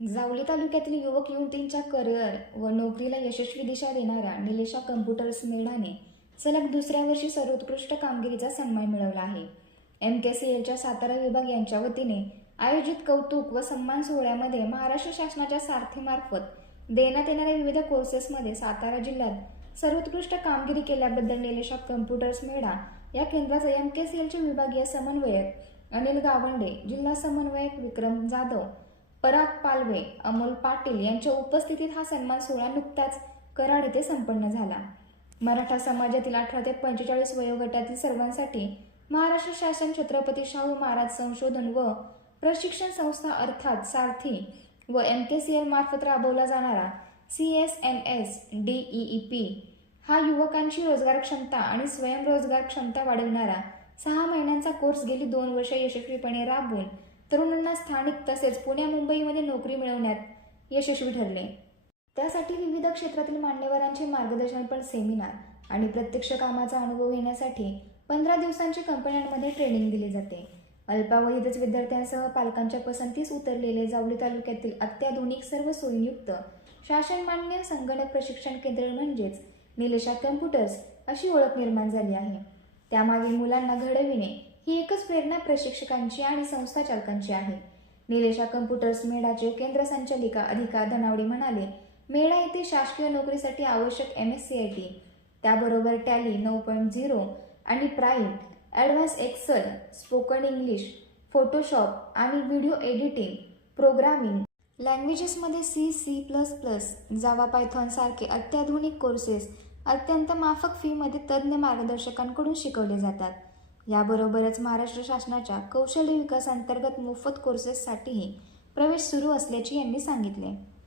जावली तालुक्यातील युवक युवतींच्या करिअर व नोकरीला यशस्वी दिशा देणाऱ्या निलेशा कम्प्युटर्स मेळाने सलग दुसऱ्या वर्षी सर्वोत्कृष्ट कामगिरीचा सन्मान मिळवला आहे. एम के सी एलच्या सातारा विभाग यांच्या वतीने आयोजित कौतुक व सन्मान सोहळ्यामध्ये महाराष्ट्र शासनाच्या सारथीमार्फत देण्यात येणाऱ्या विविध कोर्सेसमध्ये सातारा जिल्ह्यात सर्वोत्कृष्ट कामगिरी केल्याबद्दल निलेशा कम्प्युटर्स मेळा या केंद्राचे एम के सी एलचे विभागीय समन्वयक अनिल गावंडे जिल्हा समन्वयक विक्रम जाधव पराग पालवे अमोल पाटील यांच्या उपस्थितीत हा सन्मान सोहळा नुकताच कराड येथे संपन्न झाला. मराठा समाजातील अठरा ते पंचेचाळीस वयोगटातील सर्वांसाठी महाराष्ट्र शासन छत्रपती शाहू महाराज संशोधन व प्रशिक्षण संस्था अर्थात सारथी व एम के सी एल मार्फत राबवला जाणारा C S M S D E P हा युवकांची रोजगार क्षमता आणि स्वयंरोजगार क्षमता वाढविणारा सहा महिन्यांचा कोर्स गेली दोन वर्ष यशस्वीपणे राबवून तरुणांना स्थानिक तसेच पुण्या मुंबईमध्ये नोकरी मिळवण्यात यशस्वी ठरले. त्यासाठी विविध क्षेत्रातील मान्यवरांचे मार्गदर्शनपर सेमिनार आणि प्रत्यक्ष कामाचा अनुभव घेण्यासाठी पंधरा दिवसांची कंपन्यांमध्ये ट्रेनिंग दिली जाते. अल्पावधीतच विद्यार्थ्यांसह पालकांच्या पसंतीस उतरलेले जावली तालुक्यातील अत्याधुनिक सर्व सोयीयुक्त शासनमान्य संगणक प्रशिक्षण केंद्र म्हणजेच निलेशा कम्प्युटर्स अशी ओळख निर्माण झाली आहे. त्यामागे मुलांना घडविणे ही एकच प्रेरणा प्रशिक्षकांची आणि संस्था चालकांची आहे. निलेशा कम्प्युटर्स मेळाचे केंद्र संचालिका अधिका धनावडे म्हणाले मेळा येथे शासकीय नोकरीसाठी आवश्यक M S C I T त्याबरोबर टॅली नऊ पॉईंट झिरो आणि prime advance Excel spoken English Photoshop आणि video editing programming लँग्वेजेसमध्ये C C plus plus Java Python सारखे अत्याधुनिक कोर्सेस अत्यंत माफक फीमध्ये तज्ज्ञ मार्गदर्शकांकडून शिकवले जातात. याबरोबरच महाराष्ट्र शासनाच्या कौशल्य विकासांतर्गत मोफत कोर्सेससाठीही प्रवेश सुरू असल्याचे यांनी सांगितले.